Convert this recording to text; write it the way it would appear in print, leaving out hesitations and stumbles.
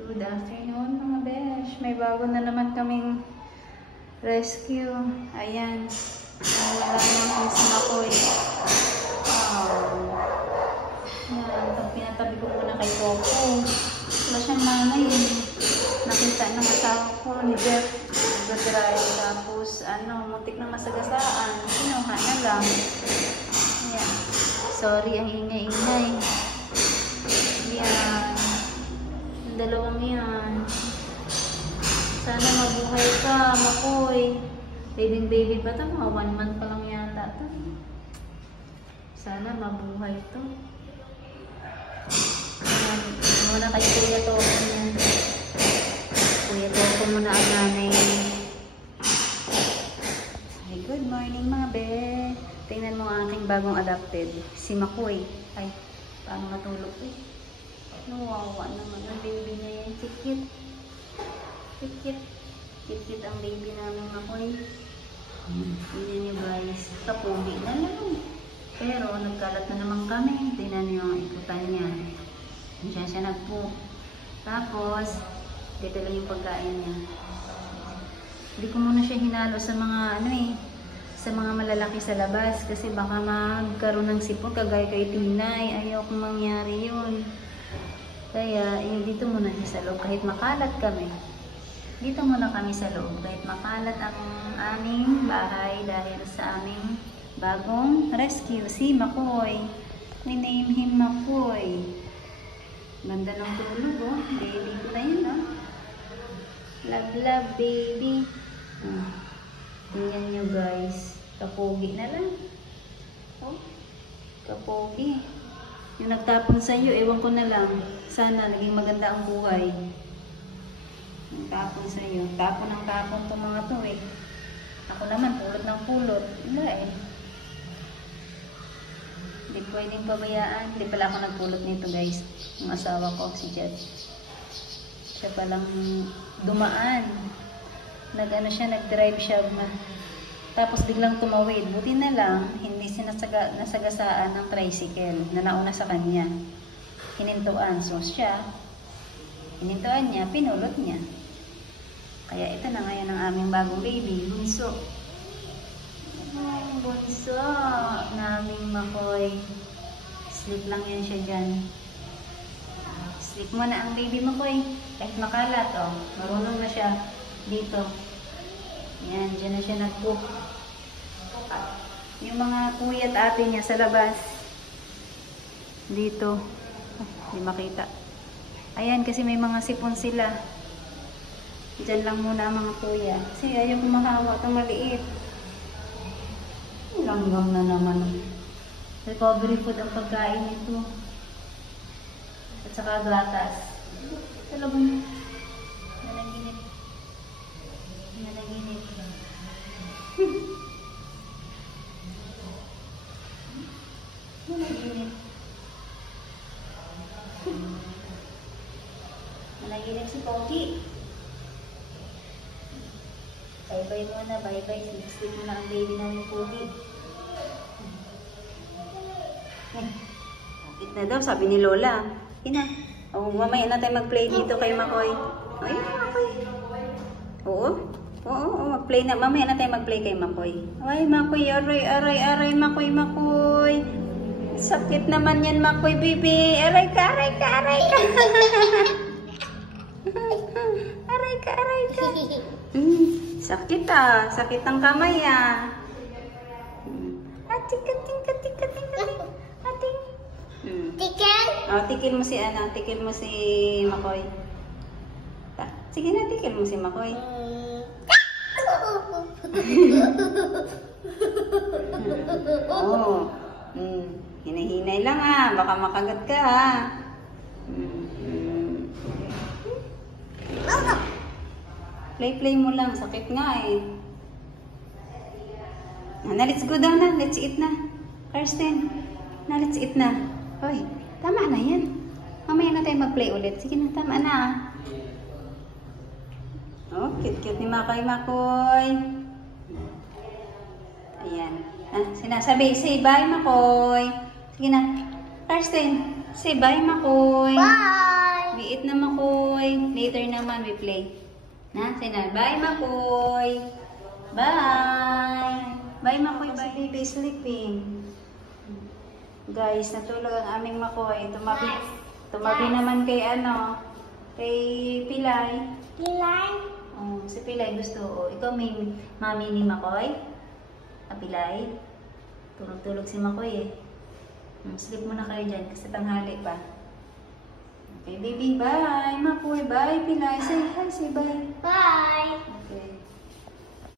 Good afternoon mga besh. May bago na naman kaming rescue. Ayan. Wala nang si Makoy. Yan. Pinatabi ko muna kay Coco. Wala siyang nanay. Nakita ng asawa ko ni Jeff. Nag-drive. Tapos muntik na masagasaan. Kinuha na lang. Ayan. Sorry ang ingay-ingay. Yan. Dalawang yan. Sana mabuhay ka, Makoy. Baby pa ito. Mga 1 month pa lang yata ito. Sana mabuhay ito. Muna kay Kuya Toko niya. Kuya Toko muna ang nanay. Ay, good morning mga be. Tingnan mo ang aking bagong adopted. Si Makoy. Ay, paano matulog eh. Nawawa naman ang baby niya yan. Sikit. Sikit ang baby namin Makoy. Tingnan niyo guys. Kapugi na lang. Pero nagkalat na naman kami. Tingnan niyo ang ikutan niya. Diyan siya nagpo. Tapos, dito lang yung pagkain niya. Hindi ko muna siya hinalo sa mga sa mga malalaki sa labas. Kasi baka magkaroon ng sipon kagaya kay Tinay. Ayaw kong mangyari yun. Kaya, dito muna siya sa loob. Kahit makalat kami. Dito muna kami sa loob. Kahit makalat ang aming bahay dahil sa aming bagong rescue. Si Makoy. We name him Makoy. Ganda ng tulog, oh. Baby ko na yun, oh. Love, baby. Tingnan nyo, guys. Kapogi na lang. Oh. Kapogi. Yung nagtapon sa iyo, ewan ko na lang. Sana naging maganda ang buhay. Nagtapon sa iyo. Tapon ng tapon itong mga to eh. Ako naman, pulot ng pulot. Wala eh. Hindi pwedeng pabayaan. Hindi pala ako nagpulot nito guys. Yung asawa ko, si Jet. Siya palang dumaan. Nag-drive siya. Tapos biglang tumawid. Buti na lang, hindi nasagasaan ng tricycle na nauna sa kanya. Hinintuan. So siya, hinintuan niya, pinulot niya. Kaya ito na ngayon ang aming bagong baby, bunso. Ay, bunso naming Makoy. Sleep lang yan siya dyan. Sleep mo na ang baby Makoy. Kahit makalat, oh. Marunong na siya dito. Yan, dyan na siya nag-cook. Yung mga kuya at ate niya sa labas. Dito. Hindi makita. Ayan, kasi may mga sipon sila. Dyan lang muna ang mga kuya. Kasi ayaw kumahawa. Itong maliit. Langgam na naman. Recovery food ang pagkain nito. At saka gatas. Talagang nanaginip. Nanaginip. Nanaginip. Nanaginip si Pogi. Bye-bye muna, bye-bye. Sleep mo na ang baby namin Pogi. Bakit na daw, sabi ni Lola. Ina. Oh, mamaya na tayo mag-play dito kay Makoy. Ay, Makoy. Oo, mag-play na. Mamaya na tayo mag-play kay Makoy. Ay, Makoy, aray, Makoy. Sakit naman yan, Makoy, baby. Aray ka. Aray ka. Sakit sakit ang kamay Ating. Tikin? Oh, tikil mo si Makoy. Sige na, tikil mo si Makoy. Oh. Hinay-hinay lang baka makagat ka Play mo lang, sakit nga eh. Let's go daw na, let's eat na. Kirsten, let's eat na. Hoy, tama na yan. Mamaya na tayo mag-play ulit. Sige na, tama na Oh, cute ni Makoy. Ayan. Sinasabi, say bye Makoy. Sige na. Kirsten, say bye Makoy. Bye! Biit na Makoy. Later naman we play. Na, Sinal. Bye, Makoy. Bye. Bye, Makoy. Bye. Si baby sleeping. Guys, natulog ang aming Makoy. Tumabi naman kay kay Pilay. Pilay. Oh, si Pilay gusto. Oh, ikaw may mami ni Makoy? Pilay? Tulog-tulog si Makoy eh. Sleep muna kayo dyan kasi tanghali pa. Okay, baby, bye. Makoy, bye. Pilay, say hi, say bye. Bye. Okay.